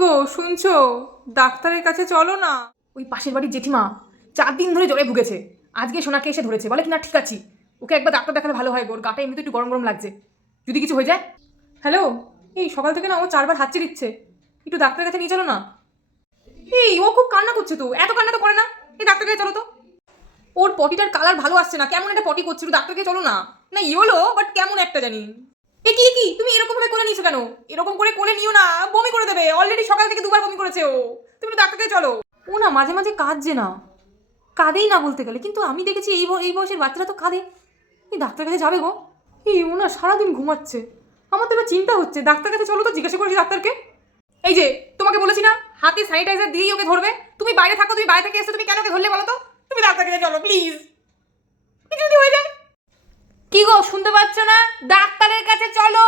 গো শুনছো? ডাক্তারের কাছে চলো না। ওই পাশের বাড়ির জেঠিমা 4 দিন ধরে জ্বরে ভুগেছে। আজকে সোনাকে এসে ধরেছে, বলে কিনা ঠিক আছি, ওকে একবার ডাক্তার দেখালে ভালো হয়, ওর গাটা এমনিতে একটু গরম গরম লাগছে, যদি কিছু হয়ে যায়। হ্যালো, এই সকাল থেকে না ও 4বার হাঁচি দিচ্ছে, একটু ডাক্তারের কাছে নিয়ে চলো না। এই ও খুব কান্না করছে তো, এত কান্না তো করে না, এই ডাক্তার কাছে চলো তো। ওর পটিটার কালার ভালো আসছে না, কেমন একটা পটি করছিল, ডাক্তারকে চলো না। না ইয়েলো বাট কেমন একটা জানি। এ কি কি তুমি এরকম ভাবে করে নিয়েছো কেন? এরকম করে কোলে নিও না, বমি করে দেবে, অলরেডি সকাল থেকে 2বার বমি করেছে ও। তুমি একটু ডাক্তারকে চলো। ও না মাঝে মাঝে কাঁদছে না, কাঁদেই না বলতে গেলে, কিন্তু আমি দেখেছি এই বয়সের বাচ্চারা তো কাঁদে। এই ডাক্তার কাছে যাবে গো? এই ও না সারাদিন ঘুমাচ্ছে, আমার তো এবার চিন্তা হচ্ছে। ডাক্তার কাছে চলো তো, জিজ্ঞাসা করেছি ডাক্তারকে। এই যে তোমাকে বলেছি না, হাতে স্যানিটাইজার দিয়েই ওকে ধরবে। তুমি বাইরে থাকো, তুমি বাইরে থেকে এসে তুমি কেন ওকে ধরলে বলো তো? তুমি ডাক্তার কাছে চলো প্লিজ, কিছু যদি হয়ে যায়। কি গো শুনতে পাচ্ছ না? ডাক্তারের কাছে চলো।